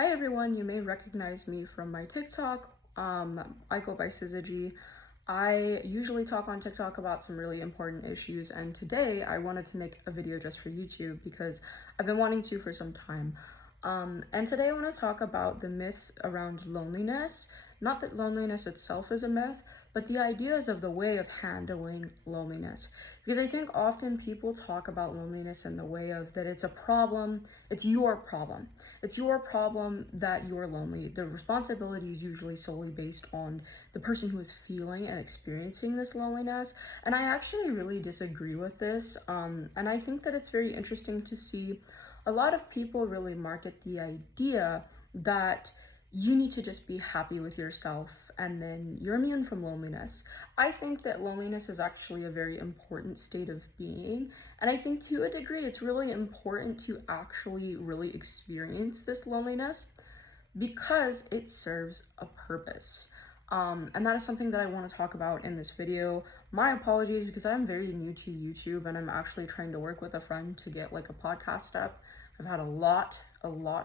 Hi everyone, you may recognize me from my TikTok. I go by Syzygy. I usually talk on TikTok about some really important issues, and today I wanted to make a video just for YouTube because I've been wanting to for some time. And today I want to talk about the myths around loneliness. Not that loneliness itself is a myth, but the ideas of the way of handling loneliness. Because I think often people talk about loneliness in the way of that it's a problem, it's your problem. It's your problem that you're lonely. The responsibility is usually solely based on the person who is feeling and experiencing this loneliness. And I actually really disagree with this. And I think that it's very interesting to see a lot of people really market the idea that you need to just be happy with yourself and then you're immune from loneliness. I think that loneliness is actually a very important state of being, and I think to a degree it's really important to actually really experience this loneliness because it serves a purpose. And that is something that I want to talk about in this video. My apologies because I'm very new to YouTube and I'm actually trying to work with a friend to get like a podcast up. I've had a lot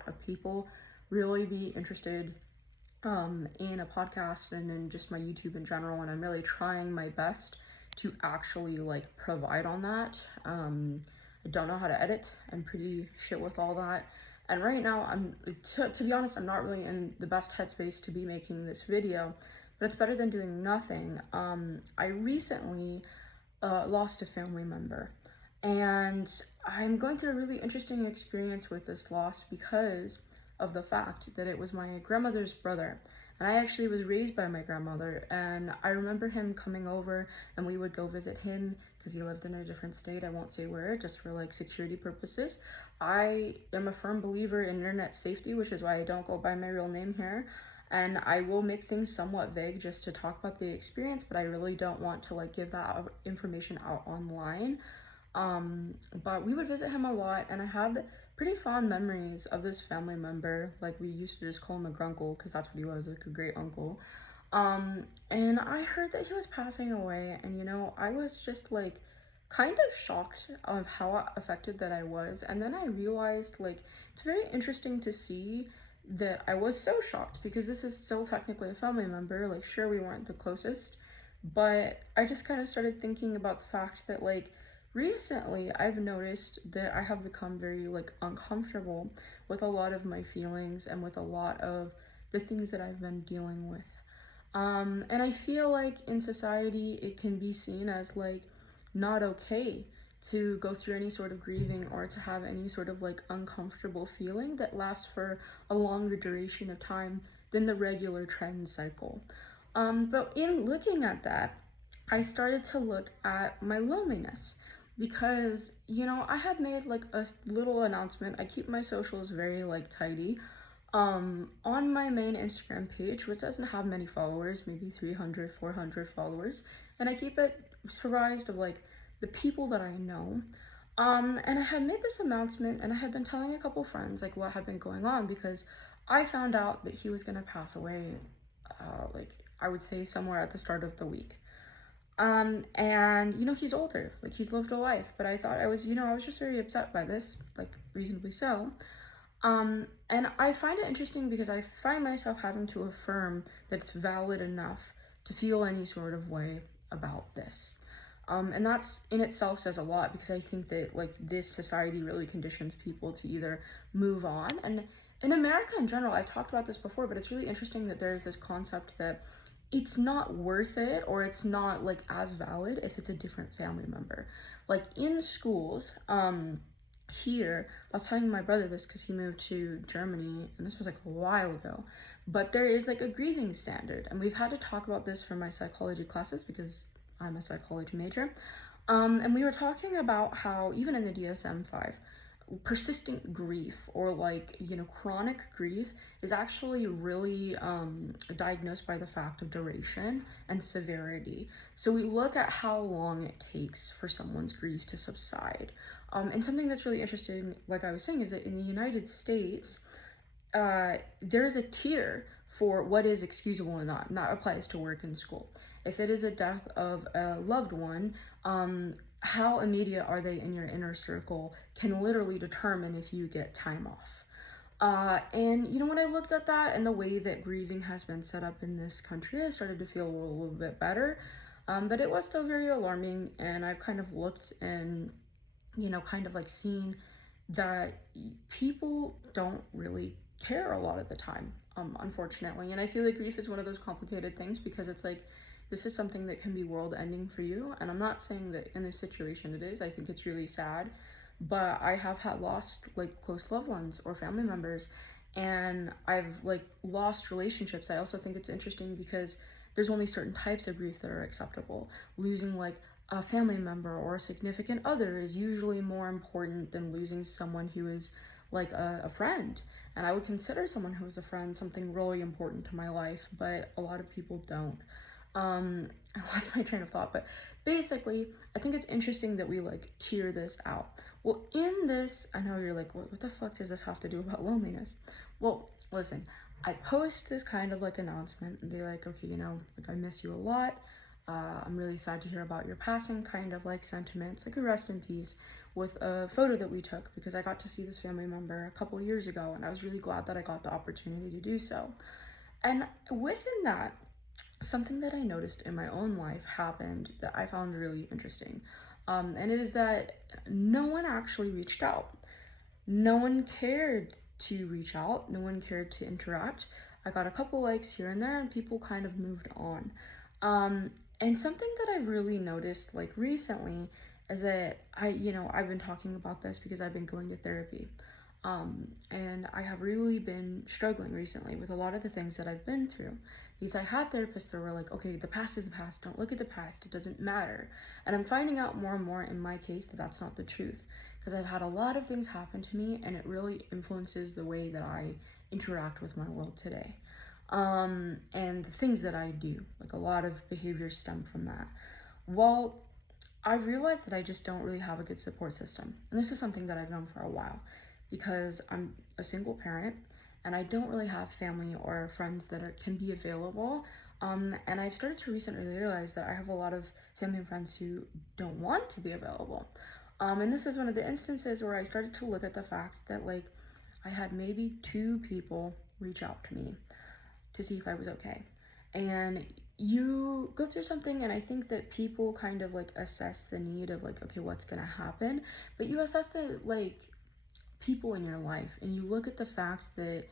of people really be interested in a podcast and in just my YouTube in general, and I'm really trying my best to actually like provide on that. I don't know how to edit. I'm pretty shit with all that. And right now, to be honest, I'm not really in the best headspace to be making this video, but it's better than doing nothing. I recently lost a family member, and I'm going through a really interesting experience with this loss because of the fact that it was my grandmother's brother. And I actually was raised by my grandmother, and I remember him coming over and we would go visit him because he lived in a different state. I won't say where, just for like security purposes. I am a firm believer in internet safety, which is why I don't go by my real name here. And I will make things somewhat vague just to talk about the experience, but I really don't want to like give that information out online. But we would visit him a lot, and I had pretty fond memories of this family member. Like, we used to just call him a grunkle because that's what he was, like a great uncle. And I heard that he was passing away, and you know, I was just like kind of shocked of how affected that I was. And then I realized, like, it's very interesting to see that I was so shocked because this is still technically a family member. Like, sure, we weren't the closest, but I just kind of started thinking about the fact that, like, recently I've noticed that I have become very like uncomfortable with a lot of my feelings and with a lot of the things that I've been dealing with. And I feel like in society it can be seen as like not okay to go through any sort of grieving or to have any sort of like uncomfortable feeling that lasts for a longer duration of time than the regular trend cycle. But in looking at that, I started to look at my loneliness because, you know, I had made like a little announcement. I keep my socials very like tidy. On my main Instagram page, which doesn't have many followers, maybe 300, 400 followers, and I keep it comprised of like the people that I know. And I had made this announcement and I had been telling a couple friends like what had been going on because I found out that he was gonna pass away, like I would say somewhere at the start of the week. And you know, he's older, like he's lived a life, but I thought I was, you know, I was just very upset by this, like reasonably so. And I find it interesting because I find myself having to affirm that it's valid enough to feel any sort of way about this. And that's in itself says a lot because I think that like this society really conditions people to either move on. And in America in general, I've talked about this before, but it's really interesting that there's this concept that it's not worth it or it's not like as valid if it's a different family member. Like in schools, here, I was telling my brother this because he moved to Germany and this was like a while ago, but there is like a grieving standard, and we've had to talk about this for my psychology classes because I'm a psychology major. And we were talking about how even in the DSM-5, persistent grief or like, you know, chronic grief is actually really diagnosed by the fact of duration and severity. So we look at how long it takes for someone's grief to subside. And something that's really interesting, like I was saying, is that in the United States, there's a tier for what is excusable and not. And that applies to work and school. If it is a death of a loved one, how immediate are they in your inner circle can literally determine if you get time off. And you know, when I looked at that and the way that grieving has been set up in this country, I started to feel a little bit better. But it was still very alarming, and I've kind of looked and, you know, kind of like seen that people don't really care a lot of the time, unfortunately. And I feel like grief is one of those complicated things because it's like, this is something that can be world ending for you. And I'm not saying that in this situation it is. I think it's really sad. But I have had lost like close loved ones or family members, and I've like lost relationships. I also think it's interesting because there's only certain types of grief that are acceptable. Losing like a family member or a significant other is usually more important than losing someone who is like a friend. And I would consider someone who is a friend something really important to my life, but a lot of people don't. I lost my train of thought, but basically, I think it's interesting that we like tier this out. Well, in this, I know you're like, what the fuck does this have to do about loneliness? Well, listen, I post this kind of like announcement and be like, okay, you know, like I miss you a lot. I'm really sad to hear about your passing, kind of like sentiments, like a rest in peace, with a photo that we took because I got to see this family member a couple years ago, and I was really glad that I got the opportunity to do so. And within that, something that I noticed in my own life happened that I found really interesting. And it is that no one actually reached out. No one cared to reach out. No one cared to interact. I got a couple likes here and there, and people kind of moved on. And something that I really noticed like recently is that I've been talking about this because I've been going to therapy. And I have really been struggling recently with a lot of the things that I've been through. Because I had therapists that were like, okay, the past is the past, don't look at the past, it doesn't matter. And I'm finding out more and more in my case that that's not the truth. Because I've had a lot of things happen to me, and it really influences the way that I interact with my world today. And the things that I do, like a lot of behaviors stem from that. Well, I realized that I just don't really have a good support system. And this is something that I've known for a while because I'm a single parent and I don't really have family or friends that can be available. And I've started to recently realize that I have a lot of family and friends who don't want to be available. And this is one of the instances where I started to look at the fact that like I had maybe 2 people reach out to me to see if I was okay. And you go through something, and I think that people kind of like assess the need of like, okay, what's gonna happen, but you assess the like people in your life, and you look at the fact that,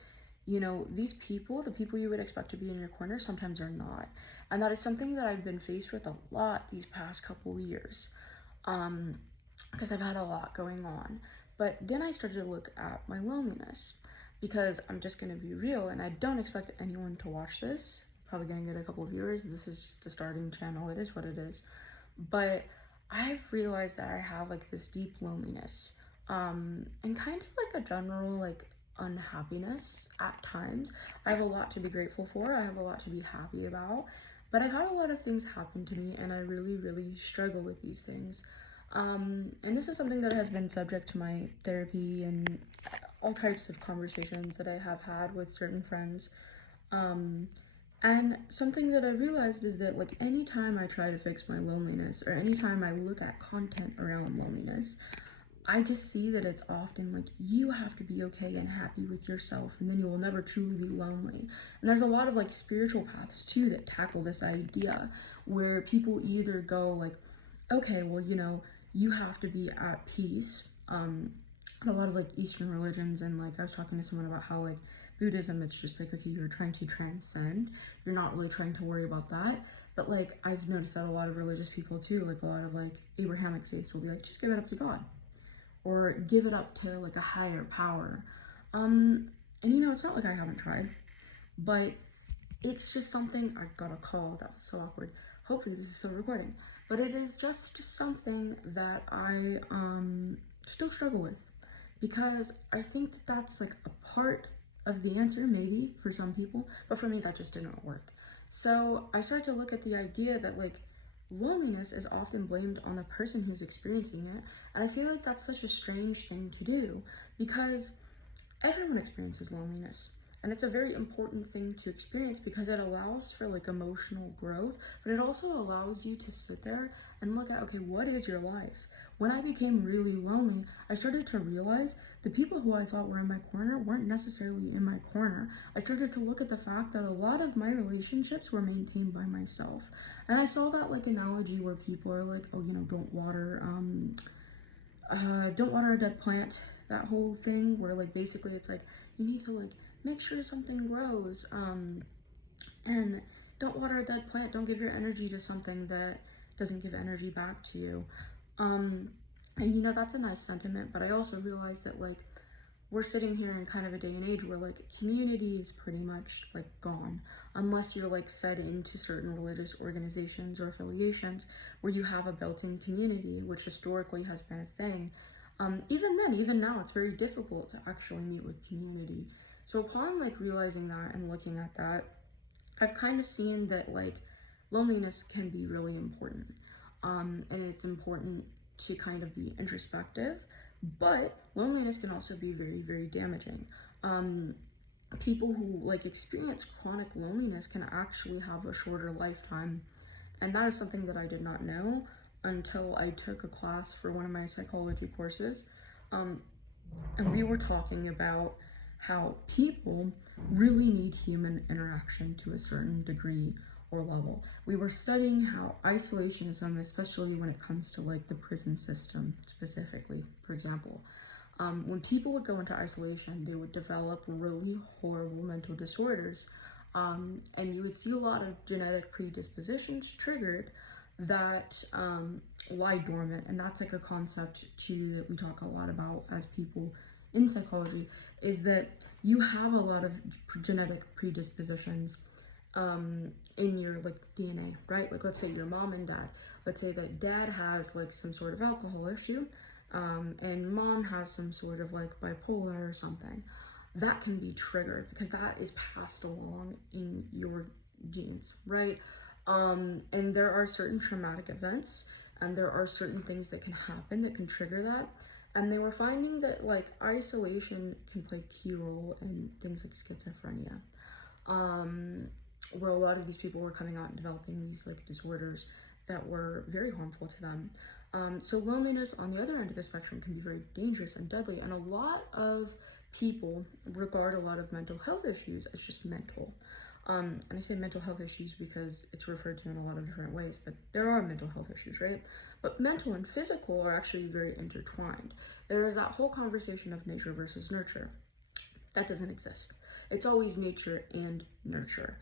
you know, these people, the people you would expect to be in your corner, sometimes are not. And that is something that I've been faced with a lot these past couple years, because I've had a lot going on. But then I started to look at my loneliness, because I'm just gonna be real, and I don't expect anyone to watch this. Probably gonna get a couple of viewers. This is just a starting channel. It is what it is. But I've realized that I have like this deep loneliness, and kind of like a general like unhappiness at times. I have a lot to be grateful for. I have a lot to be happy about. But I've had a lot of things happen to me, and I really, really struggle with these things. And this is something that has been subject to my therapy and all types of conversations that I have had with certain friends. And something that I realized is that like anytime I try to fix my loneliness or anytime I look at content around loneliness, I just see that it's often like you have to be okay and happy with yourself, and then you will never truly be lonely. And there's a lot of like spiritual paths too that tackle this idea where people either go like, okay, well, you know, you have to be at peace. A lot of like Eastern religions, and like I was talking to someone about how like Buddhism, it's just like, okay, you're trying to transcend, you're not really trying to worry about that. But like I've noticed that a lot of religious people too, like a lot of like Abrahamic faiths will be like, just give it up to God, or give it up to like a higher power. And you know, it's not like I haven't tried, but it's just something I got a call. That was so awkward. Hopefully this is still recording, but it is just something that I still struggle with, because I think that that's like a part of the answer maybe for some people, but for me that just didn't work. So I started to look at the idea that like loneliness is often blamed on the person who's experiencing it, and I feel like that's such a strange thing to do, because everyone experiences loneliness, and it's a very important thing to experience because it allows for like emotional growth, but it also allows you to sit there and look at, okay, what is your life? When I became really lonely, I started to realize the people who I thought were in my corner weren't necessarily in my corner. I started to look at the fact that a lot of my relationships were maintained by myself. And I saw that like analogy where people are like, oh, you know, don't water a dead plant. That whole thing where like basically it's like you need to like make sure something grows. And don't water a dead plant. Don't give your energy to something that doesn't give energy back to you. And you know, that's a nice sentiment, but I also realized that like we're sitting here in kind of a day and age where like community is pretty much like gone, unless you're like fed into certain religious organizations or affiliations where you have a built-in community, which historically has been a thing. Even now, it's very difficult to actually meet with community. So upon like realizing that and looking at that, I've kind of seen that like loneliness can be really important. And it's important to kind of be introspective, but loneliness can also be very, very damaging. People who like experience chronic loneliness can actually have a shorter lifetime, and that is something that I did not know until I took a class for one of my psychology courses, and we were talking about how people really need human interaction to a certain degree or level. We were studying how isolationism, especially when it comes to like the prison system specifically, for example, when people would go into isolation, they would develop really horrible mental disorders, and you would see a lot of genetic predispositions triggered that lie dormant, and that's like a concept too that we talk a lot about as people in psychology, is that you have a lot of genetic predispositions in your like DNA, right? Like let's say your mom and dad, let's say that dad has like some sort of alcohol issue, and mom has some sort of like bipolar or something. That can be triggered because that is passed along in your genes, right? And there are certain traumatic events and there are certain things that can happen that can trigger that. And they were finding that like isolation can play a key role in things like schizophrenia, where a lot of these people were coming out and developing these like disorders that were very harmful to them. So loneliness on the other end of the spectrum can be very dangerous and deadly, and a lot of people regard a lot of mental health issues as just mental. And I say mental health issues because it's referred to in a lot of different ways, but there are mental health issues, right? But mental and physical are actually very intertwined. There is that whole conversation of nature versus nurture. That doesn't exist. It's always nature and nurture,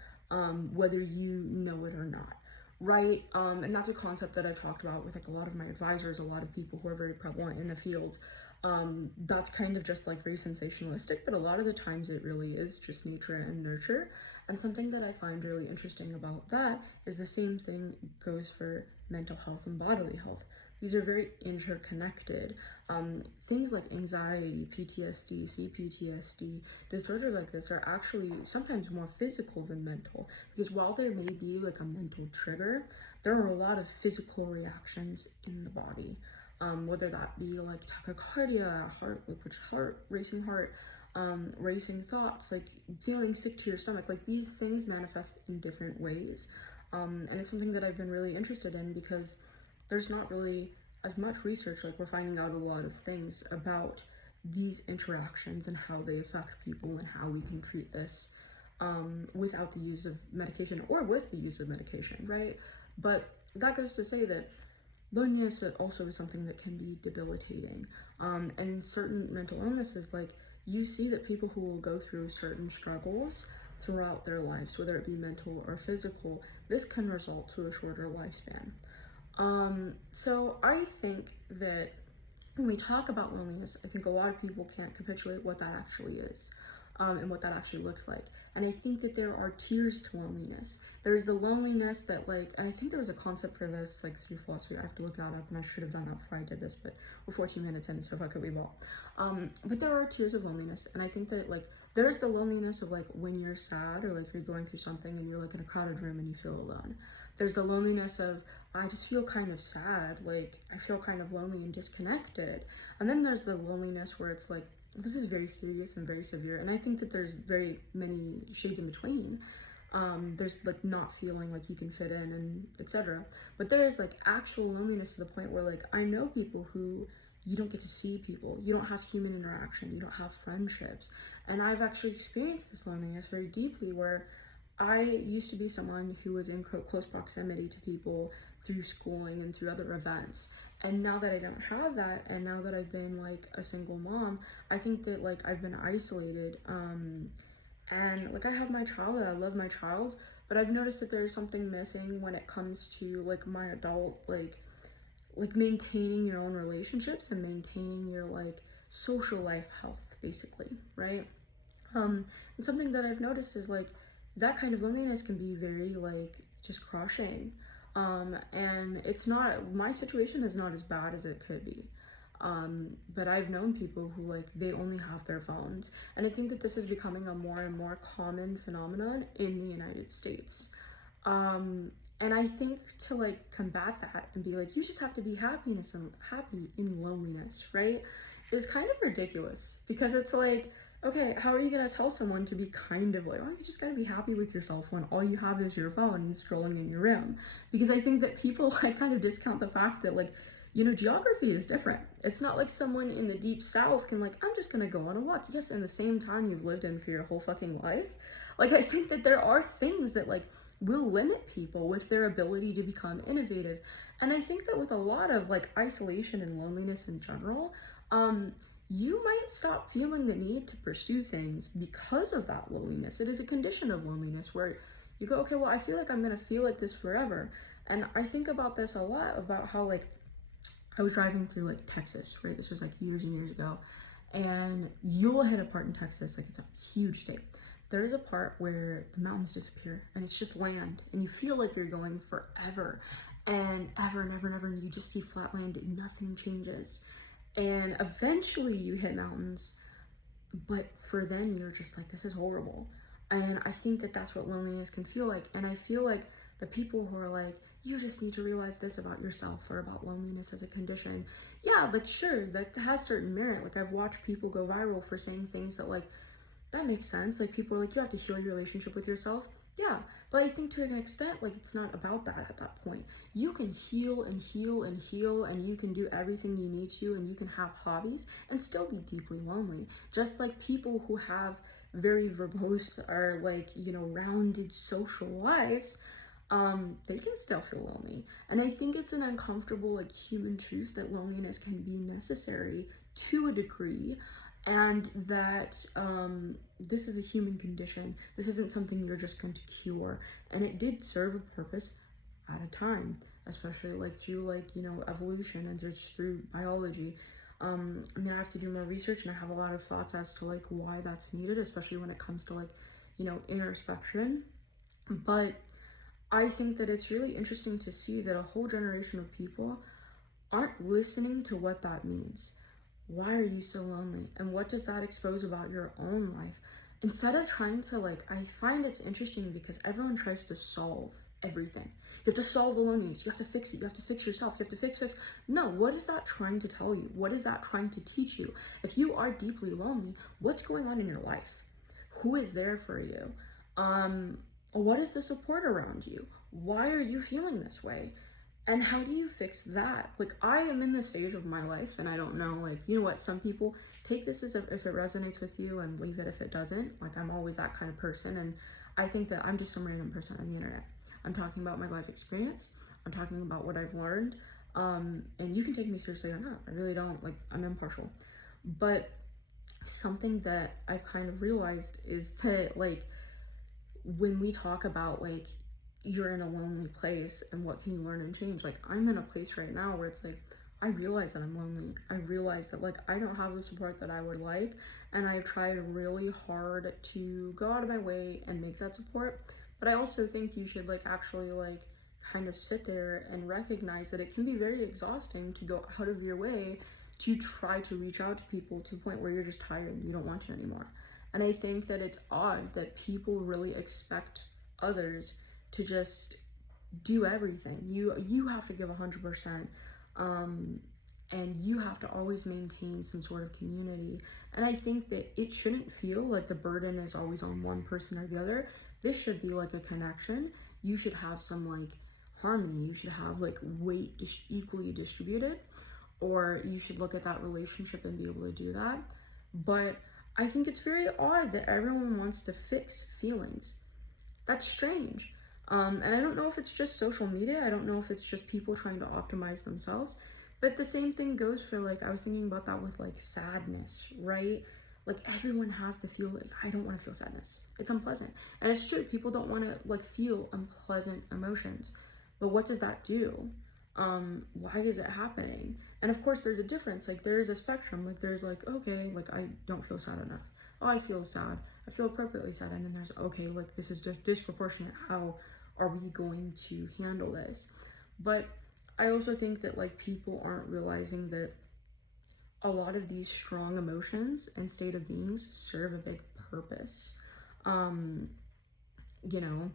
whether you know it or not, right? And that's a concept that I talked about with like a lot of my advisors, a lot of people who are very prevalent in the field. That's kind of just like very sensationalistic, but a lot of the times it really is just nature and nurture. And something that I find really interesting about that is the same thing goes for mental health and bodily health. These are very interconnected. Things like anxiety, PTSD, CPTSD, disorders like this are actually sometimes more physical than mental, because while there may be like a mental trigger, there are a lot of physical reactions in the body, whether that be like tachycardia, racing heart, racing thoughts, like feeling sick to your stomach. Like these things manifest in different ways, and it's something that I've been really interested in because there's not really as much research. Like we're finding out a lot of things about these interactions and how they affect people and how we can treat this without the use of medication or with the use of medication, right? But that goes to say that loneliness also is something that can be debilitating, and certain mental illnesses, like you see that people who will go through certain struggles throughout their lives, whether it be mental or physical, this can result to a shorter lifespan. So I think that when we talk about loneliness, I think a lot of people can't capitulate what that actually is, and what that actually looks like. And I think that there are tiers to loneliness. There's the loneliness that like, and I think there was a concept for this like through philosophy. I have to look that up, and I should have done that before I did this, but we're 14 minutes in, so fuck it, we will. But there are tiers of loneliness, and I think that like there's the loneliness of like when you're sad or like you're going through something and you're like in a crowded room and you feel alone. There's the loneliness of I just feel kind of sad, like I feel kind of lonely and disconnected. And then there's the loneliness where it's like this is very serious and very severe, and I think that there's very many shades in between. There's like not feeling like you can fit in and etc. But there is like actual loneliness to the point where like I know people who you don't get to see people, you don't have human interaction, you don't have friendships. And I've actually experienced this loneliness very deeply, where I used to be someone who was in close proximity to people through schooling and through other events. And now that I don't have that, and now that I've been like a single mom, I think that like I've been isolated. And like I have my child and I love my child, but I've noticed that there's something missing when it comes to like my adult, like maintaining your own relationships and maintaining your like social life health, basically, right? And something that I've noticed is like that kind of loneliness can be very like just crushing. And it's not, my situation is not as bad as it could be. But I've known people who like they only have their phones, and I think that this is becoming a more and more common phenomenon in the United States. And I think to like combat that and be like, you just have to be happy in loneliness, right? Is kind of ridiculous, because it's like, okay, how are you gonna tell someone to be kind of like, oh, you just gotta be happy with yourself when all you have is your phone and scrolling in your room? Because I think that people like kind of discount the fact that like, you know, geography is different. It's not like someone in the deep south can like, I'm just gonna go on a walk. Yes, in the same town you've lived in for your whole fucking life. Like, I think that there are things that like will limit people with their ability to become innovative. And I think that with a lot of like isolation and loneliness in general, you might stop feeling the need to pursue things because of that loneliness. It is a condition of loneliness where you go, okay, well, I feel like I'm gonna feel like this forever. And I think about this a lot, about how like I was driving through like Texas, right? This was like years and years ago. And you'll hit a part in Texas, like it's a huge state. There's a part where the mountains disappear and it's just land, and you feel like you're going forever and ever and ever and ever, and you just see flat land and nothing changes. And eventually you hit mountains, but for then you're just like, this is horrible. And I think that that's what loneliness can feel like. And I feel like the people who are like, you just need to realize this about yourself, or about loneliness as a condition. Yeah, like sure, that has certain merit. Like I've watched people go viral for saying things that like, that makes sense. Like people are like, you have to heal your relationship with yourself. Yeah, but I think to an extent, like it's not about that at that point. You can heal and heal and heal, and you can do everything you need to, and you can have hobbies and still be deeply lonely. Just like people who have very verbose or like, you know, rounded social lives, they can still feel lonely. And I think it's an uncomfortable, like, human truth that loneliness can be necessary to a degree, and that this is a human condition. This isn't something you're just going to cure. And it did serve a purpose at a time, especially like through like, you know, evolution and just through biology. I mean, I have to do more research, and I have a lot of thoughts as to like why that's needed, especially when it comes to like, you know, introspection. But I think that it's really interesting to see that a whole generation of people aren't listening to what that means. Why are you so lonely? And what does that expose about your own life? Instead of trying to like, I find it's interesting because everyone tries to solve everything. You have to solve the loneliness. You have to fix it. You have to fix yourself. You have to fix. No, what is that trying to tell you? What is that trying to teach you? If you are deeply lonely, what's going on in your life? Who is there for you? What is the support around you? Why are you feeling this way? And how do you fix that? Like, I am in this stage of my life, and I don't know, like, you know what, some people take this as if it resonates with you and leave it if it doesn't. Like, I'm always that kind of person, and I think that I'm just some random person on the internet. I'm talking about my life experience. I'm talking about what I've learned. And you can take me seriously or not. I really don't, like, I'm impartial. But something that I've kind of realized is that, like, when we talk about, like, you're in a lonely place and what can you learn and change, like, I'm in a place right now where it's like, I realize that I'm lonely. I realize that, like, I don't have the support that I would like, and I've tried really hard to go out of my way and make that support. But I also think you should, like, actually, like, kind of sit there and recognize that it can be very exhausting to go out of your way to try to reach out to people to the point where you're just tired and you don't want to anymore. And I think that it's odd that people really expect others to just do everything. You have to give 100%, and you have to always maintain some sort of community. And I think that it shouldn't feel like the burden is always on one person or the other. This should be like a connection. You should have some like harmony. You should have like weight equally distributed. or you should look at that relationship and be able to do that. But I think it's very odd that everyone wants to fix feelings. That's strange. And I don't know if it's just social media. I don't know if it's just people trying to optimize themselves. But the same thing goes for, like, I was thinking about that with, like, sadness, right? Like, everyone has to feel, like, I don't want to feel sadness. It's unpleasant. And it's true, people don't want to, like, feel unpleasant emotions. But what does that do? Why is it happening? And of course, there's a difference. Like, there is a spectrum. Like, there's, like, okay, like, I don't feel sad enough. Oh, I feel sad. I feel appropriately sad. And then there's, okay, like, this is just disproportionate. How are we going to handle this? But I also think that, like, people aren't realizing that a lot of these strong emotions and state of beings serve a big purpose. You know,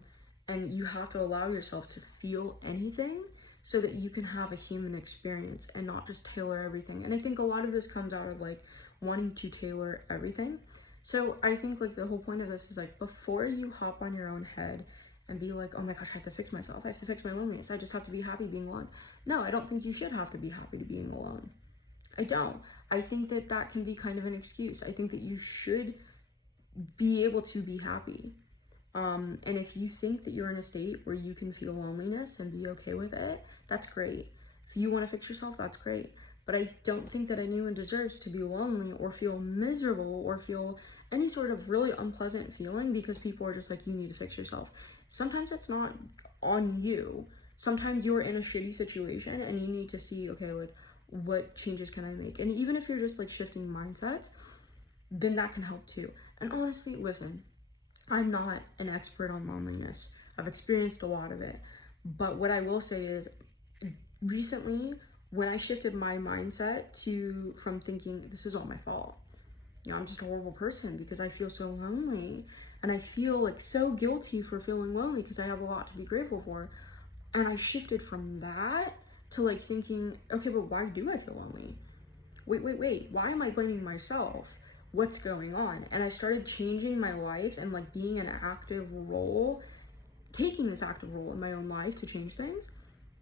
and you have to allow yourself to feel anything so that you can have a human experience and not just tailor everything. And I think a lot of this comes out of, like, wanting to tailor everything. So I think, like, the whole point of this is, like, before you hop on your own head and be like, oh my gosh, I have to fix myself, I have to fix my loneliness, I just have to be happy being alone. No, I don't think you should have to be happy to being alone. I don't. I think that that can be kind of an excuse. I think that you should be able to be happy. And if you think that you're in a state where you can feel loneliness and be okay with it, that's great. If you want to fix yourself, that's great. But I don't think that anyone deserves to be lonely or feel miserable or feel any sort of really unpleasant feeling because people are just like, you need to fix yourself. Sometimes it's not on you. Sometimes you're in a shitty situation and you need to see, okay, like, what changes can I make? And even if you're just, like, shifting mindsets, then that can help too. And honestly, listen, I'm not an expert on loneliness. I've experienced a lot of it. But what I will say is, recently, when I shifted my mindset from thinking, this is all my fault, you know, I'm just a horrible person because I feel so lonely, and I feel, like, so guilty for feeling lonely because I have a lot to be grateful for. And I shifted from that to, like, thinking, okay, but why do I feel lonely? Wait, why am I blaming myself? What's going on? And I started changing my life and, like, being an active role, taking this active role in my own life to change things.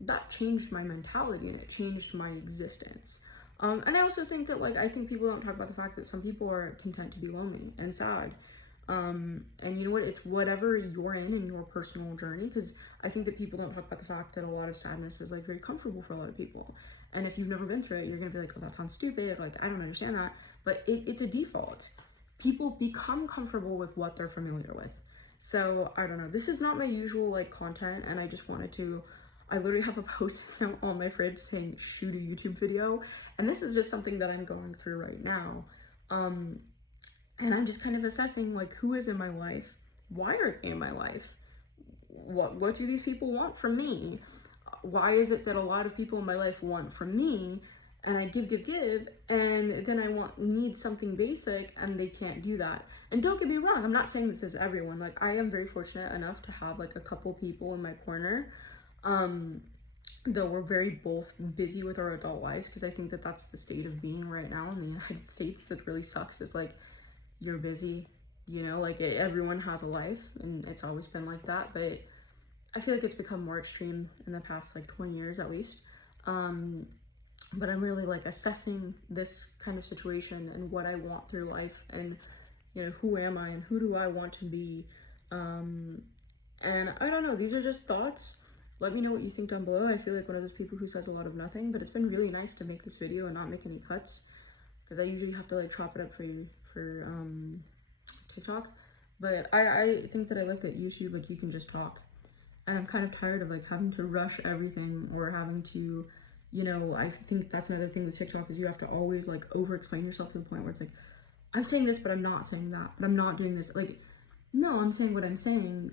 That changed my mentality and it changed my existence. And I also think that, like, I think people don't talk about the fact that some people are content to be lonely and sad. And you know what? It's whatever you're in your personal journey, because I think that people don't talk about the fact that a lot of sadness is, like, very comfortable for a lot of people. And if you've never been through it, you're gonna be like, oh, that sounds stupid, like, I don't understand that. But it's a default. People become comfortable with what they're familiar with. So I don't know, this is not my usual, like, content, and I just wanted to, I literally have a post on my fridge saying shoot a YouTube video, and this is just something that I'm going through right now. And I'm just kind of assessing, like, who is in my life? Why are they in my life? What do these people want from me? Why is it that a lot of people in my life want from me, and I give, and then I need something basic, and they can't do that? And don't get me wrong, I'm not saying this is everyone. Like, I am very fortunate enough to have, like, a couple people in my corner, though we're very both busy with our adult lives, because I think that that's the state of being right now in the United States that really sucks, is, like, you're busy, you know, like, everyone has a life, and it's always been like that, but I feel like it's become more extreme in the past, like, 20 years at least. But I'm really, like, assessing this kind of situation and what I want through life, and, you know, who am I and who do I want to be? And I don't know, these are just thoughts. Let me know what you think down below. I feel like one of those people who says a lot of nothing, but it's been really nice to make this video and not make any cuts, because I usually have to, like, chop it up for TikTok. But I think that I like that YouTube, like, you can just talk. And I'm kind of tired of, like, having to rush everything, or having to, you know, I think that's another thing with TikTok, is you have to always, like, over-explain yourself to the point where it's like, I'm saying this, but I'm not saying that, but I'm not doing this. Like, no, I'm saying what I'm saying.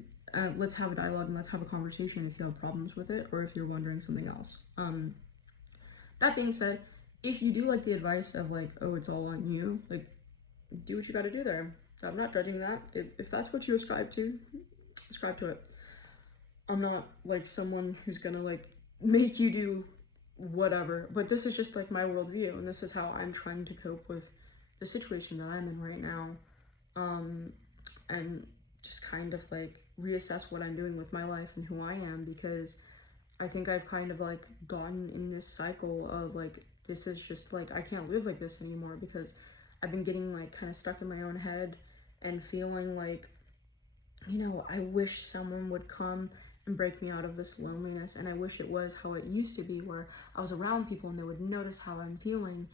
Let's have a dialogue and let's have a conversation if you have problems with it, or if you're wondering something else. That being said, if you do like the advice of, like, oh, it's all on you, like, do what you gotta do there. I'm not judging that. If that's what you ascribe to it. I'm not, like, someone who's gonna, like, make you do whatever, but this is just, like, my worldview, and this is how I'm trying to cope with the situation that I'm in right now, and just kind of, like, reassess what I'm doing with my life and who I am, because I think I've kind of, like, gotten in this cycle of, like, this is just like, I can't live like this anymore, because I've been getting like kind of stuck in my own head and feeling like, you know, I wish someone would come and break me out of this loneliness, and I wish it was how it used to be, where I was around people and they would notice how I'm feeling,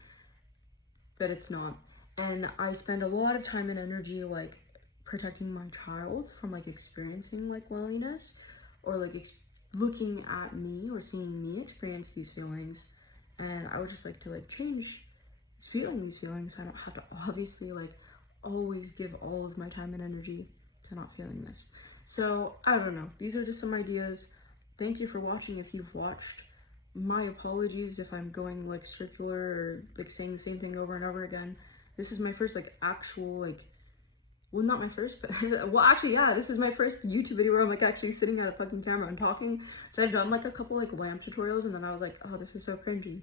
but it's not. And I spend a lot of time and energy like protecting my child from like experiencing like loneliness, or like looking at me or seeing me experience these feelings. And I would just like to like change feeling these feelings, so I don't have to obviously like always give all of my time and energy to not feeling this. So I don't know, these are just some ideas. Thank you for watching if you've watched. My apologies if I'm going like circular or like saying the same thing over and over again. This is my first like actual like, well, not my first, but well, actually, yeah, this is my first YouTube video where I'm like actually sitting at a fucking camera and talking. So I've done like a couple like lamp tutorials, and then I was like, oh, this is so cringy.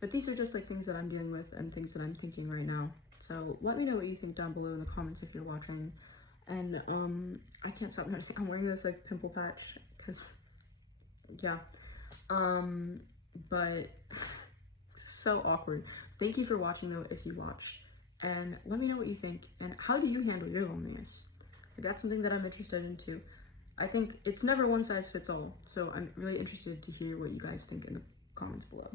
But these are just like things that I'm dealing with and things that I'm thinking right now. So let me know what you think down below in the comments if you're watching. And I can't stop noticing I'm wearing this like pimple patch, because yeah. But so awkward. Thank you for watching though, if you watched. And let me know what you think, and how do you handle your loneliness? Like, that's something that I'm interested in too. I think it's never one size fits all, so I'm really interested to hear what you guys think in the comments below.